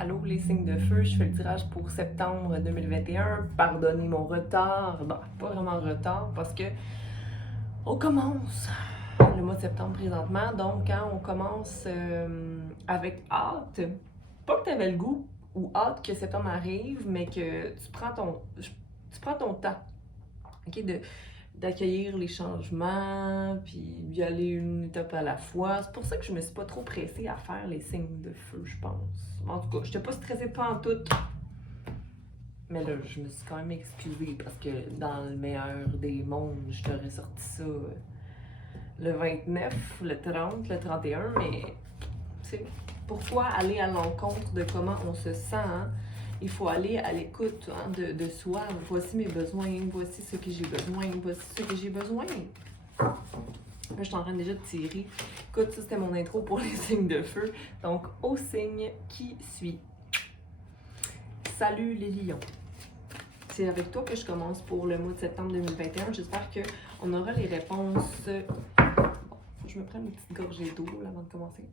Allô les signes de feu, je fais le tirage pour septembre 2021. Pardonnez mon retard. Bon, pas vraiment retard parce que on commence le mois de septembre présentement. Donc quand on commence avec hâte, pas que tu avais le goût ou hâte que septembre arrive, mais que tu prends ton temps, ok, d'accueillir les changements, puis d'y aller une étape à la fois. C'est pour ça que je me suis pas trop pressée à faire les signes de feu, je pense. En tout cas, j'étais pas stressée pas en tout. Mais là, je me suis quand même excusée parce que dans le meilleur des mondes, je t'aurais sorti ça le 29, le 30, le 31, mais tu sais, pourquoi aller à l'encontre de comment on se sent, hein? Il faut aller à l'écoute, hein, de soi. Voici mes besoins, voici ce que j'ai besoin, voici ce que j'ai besoin. Là, je suis en train déjà de tirer. Écoute, ça c'était mon intro pour les signes de feu. Donc, au signe qui suit. Salut les lions. C'est avec toi que je commence pour le mois de septembre 2021. J'espère qu'on aura les réponses. Bon, faut que je me prenne une petite gorgée d'eau là, avant de commencer.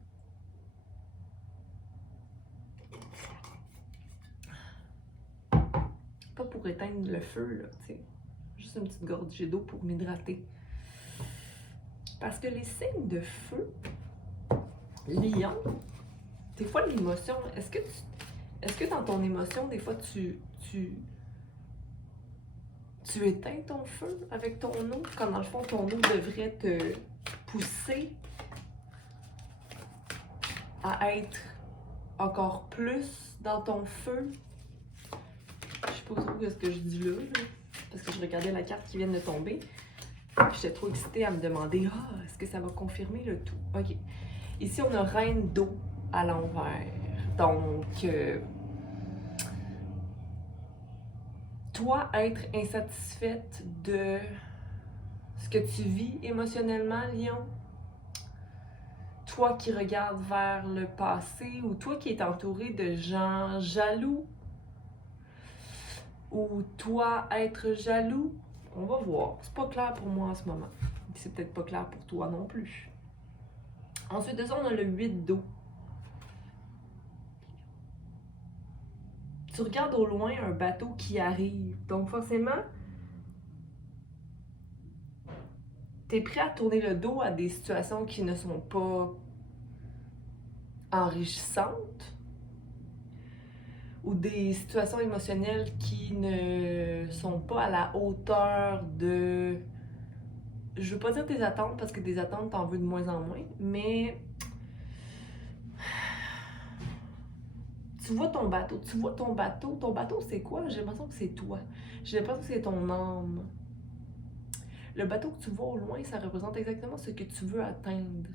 Pas pour éteindre le feu, là, tu sais. Juste une petite gorgée d'eau pour m'hydrater. Parce que les signes de feu, lion, des fois l'émotion, est-ce que dans ton émotion, des fois tu éteins ton feu avec ton eau, quand dans le fond ton eau devrait te pousser à être encore plus dans ton feu? Je sais pas trop ce que je dis là, parce que je regardais la carte qui vient de tomber. J'étais trop excitée à me demander, est-ce que ça va confirmer le tout? Ok. Ici, on a reine d'eau à l'envers. Donc, toi, être insatisfaite de ce que tu vis émotionnellement, Lion, toi qui regardes vers le passé ou toi qui es entouré de gens jaloux, ou toi être jaloux, on va voir. C'est pas clair pour moi en ce moment. C'est peut-être pas clair pour toi non plus. Ensuite de ça, on a le 8 d'eau. Tu regardes au loin un bateau qui arrive. Donc forcément, t'es prêt à tourner le dos à des situations qui ne sont pas enrichissantes ou des situations émotionnelles qui ne sont pas à la hauteur de... Je veux pas dire tes attentes parce que tes attentes t'en veux de moins en moins, mais tu vois ton bateau, ton bateau c'est quoi? J'ai l'impression que c'est toi. J'ai l'impression que c'est ton âme. Le bateau que tu vois au loin, ça représente exactement ce que tu veux atteindre.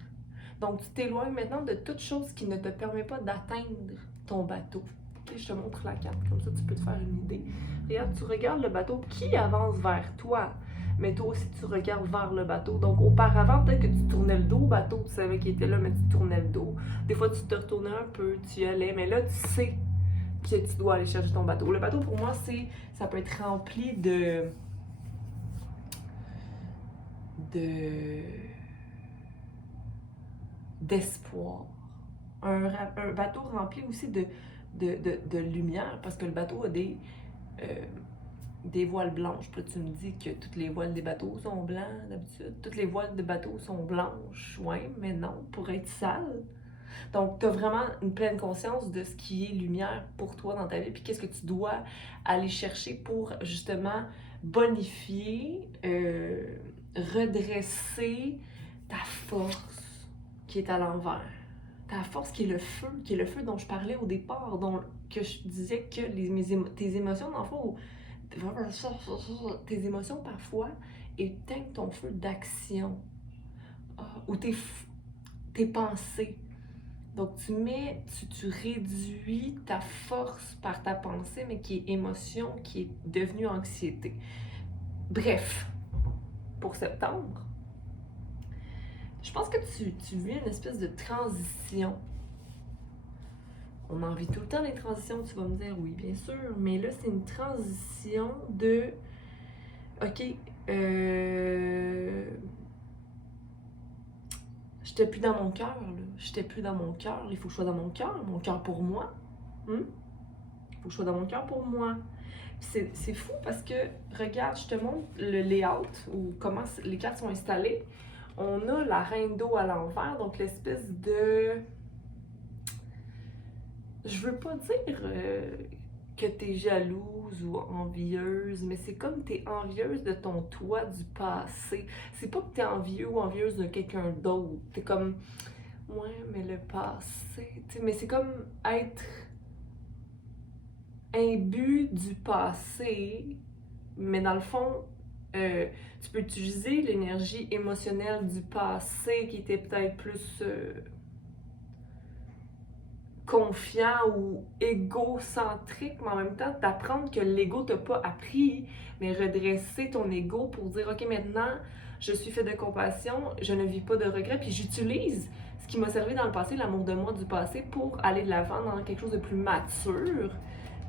Donc, tu t'éloignes maintenant de toute chose qui ne te permet pas d'atteindre ton bateau. Okay, je te montre la carte, comme ça tu peux te faire une idée. Regarde, tu regardes le bateau qui avance vers toi, mais toi aussi tu regardes vers le bateau. Donc, auparavant, peut-être que tu tournais le dos au bateau, tu savais qu'il était là, mais tu tournais le dos. Des fois, tu te retournais un peu, tu y allais, mais là, tu sais que tu dois aller chercher ton bateau. Le bateau, pour moi, ça peut être rempli d'espoir. Un bateau rempli aussi de lumière, parce que le bateau a des voiles blanches. Puis là, tu me dis que toutes les voiles des bateaux sont blancs d'habitude. Toutes les voiles des bateaux sont blanches. Ouais, mais non, pour être sale. Donc, tu as vraiment une pleine conscience de ce qui est lumière pour toi dans ta vie, puis qu'est-ce que tu dois aller chercher pour justement bonifier, redresser ta force qui est à l'envers. Ta force qui est le feu dont je parlais au départ, que je disais que tes émotions, dans le fond, tes émotions parfois éteignent ton feu d'action, ou tes pensées. Donc, tu réduis ta force par ta pensée, mais qui est émotion, qui est devenue anxiété. Bref, pour septembre, je pense que tu vis une espèce de transition. On en vit tout le temps des transitions, tu vas me dire, oui, bien sûr, mais là, c'est une transition de... OK, j'étais plus dans mon cœur, là. J'étais plus dans mon cœur, il faut que je sois dans mon cœur pour moi. Faut que je sois dans mon cœur pour moi. C'est fou parce que, regarde, je te montre le layout ou comment les cartes sont installées. On a la reine d'eau à l'envers, donc l'espèce de... Je veux pas dire que t'es jalouse ou envieuse, mais c'est comme t'es envieuse de ton toi du passé. C'est pas que t'es envieux ou envieuse de quelqu'un d'autre. T'es comme, ouais, mais le passé, tu sais, mais c'est comme être imbu du passé, mais dans le fond, tu peux utiliser l'énergie émotionnelle du passé qui était peut-être plus confiant ou égocentrique, mais en même temps, d'apprendre que l'ego t'a pas appris, mais redresser ton ego pour dire, OK, maintenant, je suis fait de compassion, je ne vis pas de regrets, puis j'utilise ce qui m'a servi dans le passé, l'amour de moi du passé, pour aller de l'avant dans quelque chose de plus mature,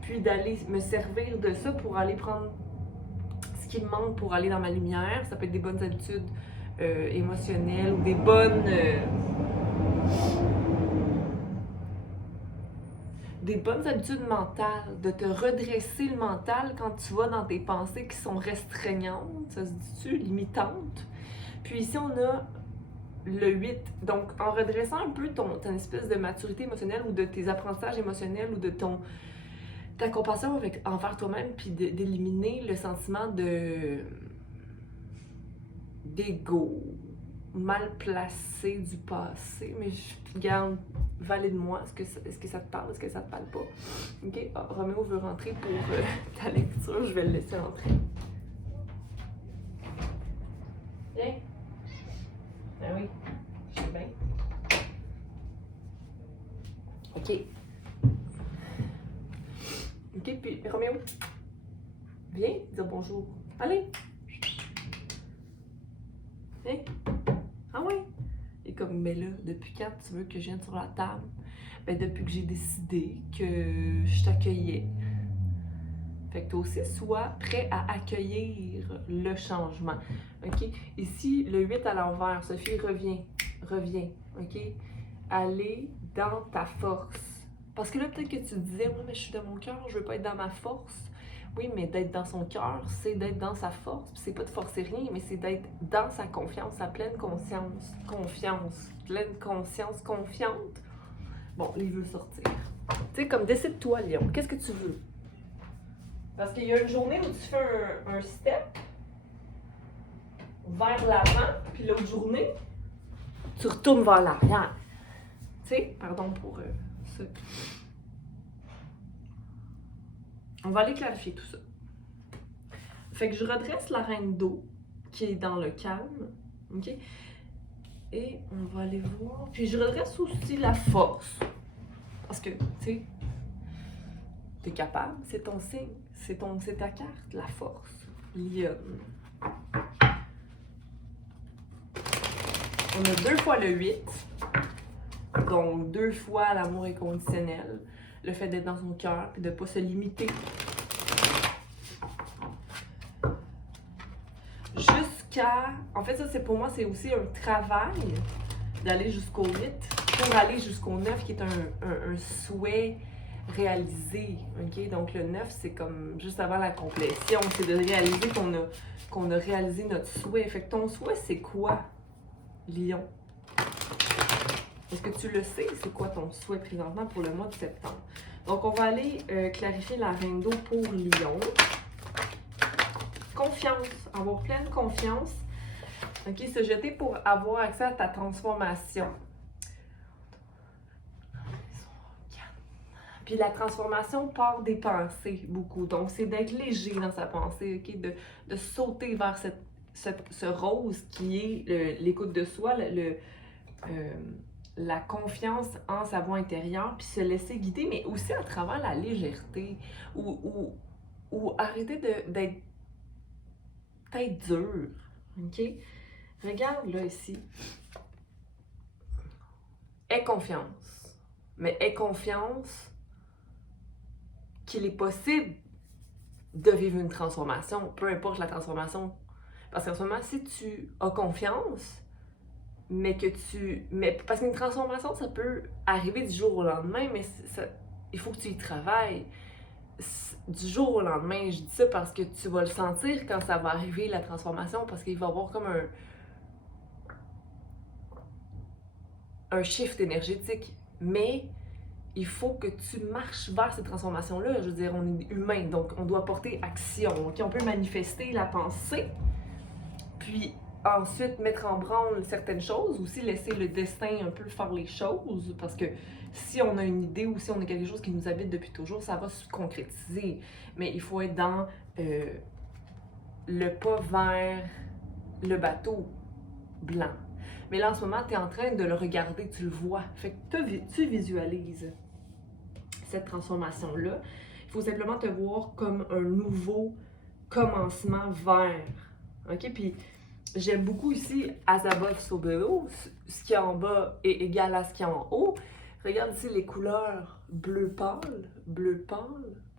puis d'aller me servir de ça pour aller prendre ce qui me manque pour aller dans ma lumière. Ça peut être des bonnes habitudes émotionnelles ou des bonnes habitudes mentales, de te redresser le mental quand tu vas dans tes pensées qui sont restreignantes, ça se dit-tu, limitantes. Puis ici, on a le 8. Donc, en redressant un peu ton espèce de maturité émotionnelle ou de tes apprentissages émotionnels ou de ta compassion envers toi-même, puis d'éliminer le sentiment d'ego mal placé du passé. Mais je garde, valide-moi, est-ce que ça te parle, est-ce que ça te parle pas? Ok, Roméo veut rentrer pour ta lecture, je vais le laisser rentrer. Viens. Ah oui, je sais bien. Ok. Ok, puis Roméo, viens dire bonjour. Allez. Viens. Ah oui. Et comme, mais là, depuis quand tu veux que je vienne sur la table? Ben, depuis que j'ai décidé que je t'accueillais. Fait que toi aussi, sois prêt à accueillir le changement. OK? Ici, le 8 à l'envers. Sophie, reviens. OK? Aller dans ta force. Parce que là, peut-être que tu te disais, oui, mais je suis dans mon cœur, je veux pas être dans ma force. Oui, mais d'être dans son cœur, c'est d'être dans sa force. Puis c'est pas de forcer rien, mais c'est d'être dans sa confiance, sa pleine conscience. Pleine conscience, confiante. Bon, il veut sortir. Tu sais, comme décide-toi, Lion. Qu'est-ce que tu veux? Parce qu'il y a une journée où tu fais un step vers l'avant, puis l'autre journée, tu retournes vers l'arrière. Tu sais, pardon pour ça. On va aller clarifier tout ça. Fait que je redresse la reine d'eau, qui est dans le calme, OK? Et on va aller voir. Puis je redresse aussi la force. Parce que, tu sais, t'es capable, c'est ton signe. C'est ta carte, la force. Lionne. On a 2 fois le 8. Donc 2 fois l'amour inconditionnel. Le fait d'être dans son cœur et de ne pas se limiter. En fait, ça, c'est pour moi, c'est aussi un travail d'aller jusqu'au 8 pour aller jusqu'au 9 qui est un souhait réalisé. OK? Donc, le 9, c'est comme juste avant la complétion. C'est de réaliser qu'on a réalisé notre souhait. Fait que ton souhait, c'est quoi, Lion? Est-ce que tu le sais? C'est quoi ton souhait présentement pour le mois de septembre? Donc, on va aller clarifier la reine d'eau pour Lion. Confiance, avoir pleine confiance. OK, se jeter pour avoir accès à ta transformation. Puis la transformation part des pensées, beaucoup. Donc, c'est d'être léger dans sa pensée, OK? De sauter vers ce rose qui est l'écoute de soi, la confiance en sa voix intérieure, puis se laisser guider, mais aussi à travers la légèreté, ou arrêter d'être peut-être dur, OK? Regarde là ici. Aie confiance. Mais aie confiance qu'il est possible de vivre une transformation, peu importe la transformation. Parce qu'en ce moment, si tu as confiance, parce qu'une transformation, ça peut arriver du jour au lendemain, mais il faut que tu y travailles. Du jour au lendemain, je dis ça parce que tu vas le sentir quand ça va arriver, la transformation, parce qu'il va y avoir comme un shift énergétique. Mais il faut que tu marches vers cette transformation-là. Je veux dire, on est humain, donc on doit porter action. Okay? On peut manifester la pensée, puis ensuite mettre en branle certaines choses, aussi laisser le destin un peu faire les choses, parce que si on a une idée ou si on a quelque chose qui nous habite depuis toujours, ça va se concrétiser. Mais il faut être dans le pas vers le bateau blanc. Mais là, en ce moment, tu es en train de le regarder, tu le vois. Fait que tu visualises cette transformation-là. Il faut simplement te voir comme un nouveau commencement vers. OK? Puis, j'aime beaucoup ici, as above, so below. Ce qui est en bas est égal à ce qui est en haut. Regarde ici les couleurs bleu pâle,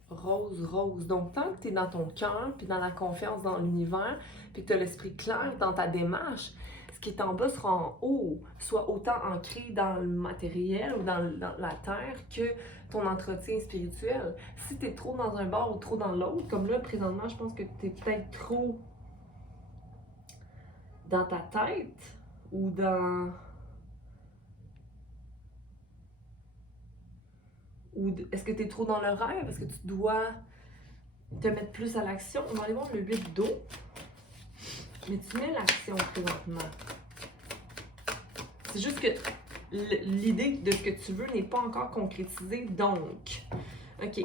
rose, rose. Donc, tant que tu es dans ton cœur, puis dans la confiance dans l'univers, puis que tu as l'esprit clair dans ta démarche, ce qui est en bas sera en haut, soit autant ancré dans le matériel ou dans la terre que ton entretien spirituel. Si tu es trop dans un bord ou trop dans l'autre, comme là, présentement, je pense que tu es peut-être trop dans ta tête ou dans... Ou est-ce que tu es trop dans le rêve? Est-ce que tu dois te mettre plus à l'action? On va aller voir le 8 d'eau. Mais tu mets l'action présentement. C'est juste que l'idée de ce que tu veux n'est pas encore concrétisée, donc. OK.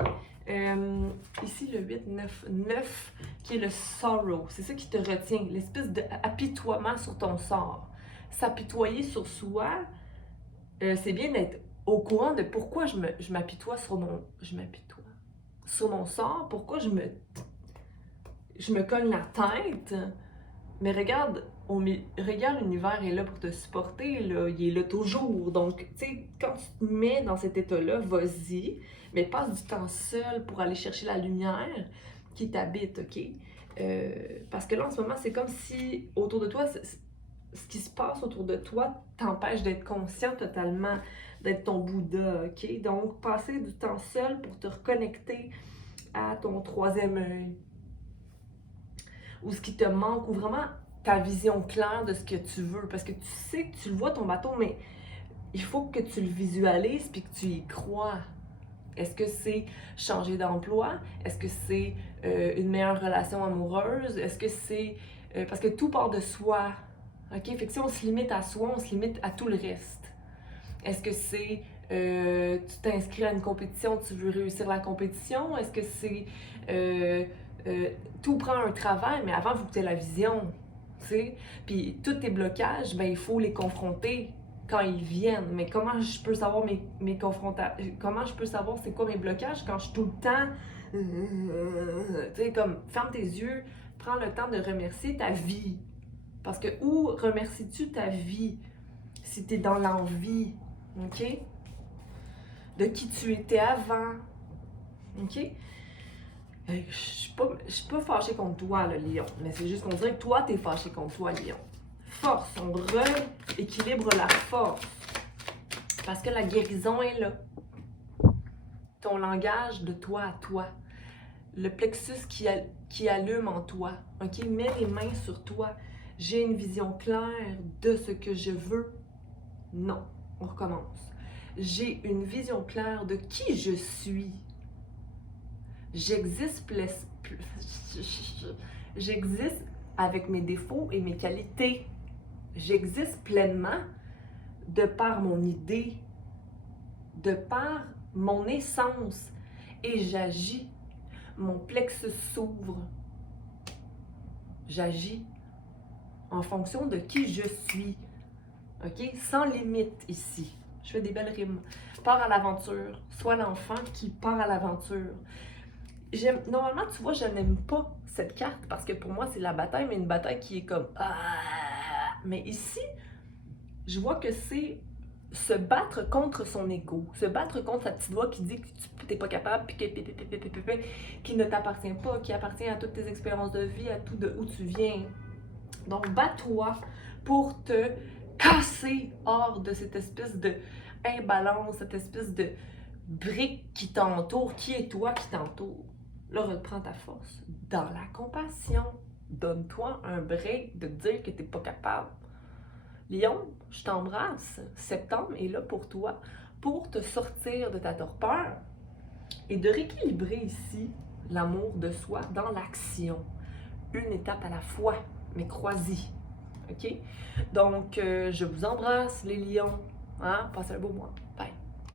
Ici, le 8, 9, 9, qui est le sorrow. C'est ça qui te retient, l'espèce d'apitoiement sur ton sort. S'apitoyer sur soi, c'est bien d'être au courant de pourquoi je m'apitoie sur mon... sur mon sort, pourquoi je me cogne la tête. Mais regarde, regarde, l'univers est là pour te supporter, là. Il est là toujours. Donc, tu sais, quand tu te mets dans cet état-là, vas-y, mais passe du temps seul pour aller chercher la lumière qui t'habite, OK? Parce que là, en ce moment, c'est comme si autour de toi, ce qui se passe autour de toi t'empêche d'être conscient totalement, d'être ton Bouddha, OK? Donc, passer du temps seul pour te reconnecter à ton troisième œil, ou ce qui te manque, ou vraiment ta vision claire de ce que tu veux. Parce que tu sais que tu le vois ton bateau, mais il faut que tu le visualises puis que tu y crois. Est-ce que c'est changer d'emploi? Est-ce que c'est une meilleure relation amoureuse? Est-ce que c'est... parce que tout part de soi. OK? Fait que si on se limite à soi, on se limite à tout le reste. Est-ce que c'est... tu t'inscris à une compétition, tu veux réussir la compétition? Est-ce que c'est... tout prend un travail, mais avant, il faut que tu aies la vision. T'sais? Puis tous tes blocages, ben, il faut les confronter quand ils viennent. Mais comment je peux savoir mes confrontations? Comment je peux savoir c'est quoi mes blocages quand je suis tout le temps... tu sais, comme, ferme tes yeux, prends le temps de remercier ta vie. Parce que où remercies-tu ta vie si tu es dans l'envie? OK? De qui tu étais avant. OK? Je suis pas fâchée contre toi, le lion. Mais c'est juste qu'on dirait que toi, t'es fâché contre toi, lion. Force, on rééquilibre la force. Parce que la guérison est là. Ton langage de toi à toi. Le plexus qui allume en toi. OK? Mets les mains sur toi. J'ai une vision claire de ce que je veux. Non. On recommence. J'ai une vision claire de qui je suis. J'existe avec mes défauts et mes qualités. J'existe pleinement de par mon idée, de par mon essence. Et j'agis. Mon plexus s'ouvre. J'agis en fonction de qui je suis. OK? Sans limite ici. Je fais des belles rimes. Pars à l'aventure. Sois l'enfant qui part à l'aventure. Normalement, tu vois, je n'aime pas cette carte parce que pour moi, c'est la bataille, mais une bataille qui est comme... Mais ici, je vois que c'est se battre contre son ego, se battre contre sa petite voix qui dit que tu n'es pas capable, puis qui ne t'appartient pas, qui appartient à toutes tes expériences de vie, à tout de où tu viens. Donc, bats-toi pour te casser hors de cette espèce de imbalance, cette espèce de briques qui t'entourent, qui est toi qui t'entoure. Là, reprends ta force dans la compassion. Donne-toi un break de te dire que tu n'es pas capable. Lion, je t'embrasse. Septembre est là pour toi, pour te sortir de ta torpeur et de rééquilibrer ici l'amour de soi dans l'action. Une étape à la fois, mais crois-y. OK? Donc, je vous embrasse, les lions. Hein? Passez un beau mois.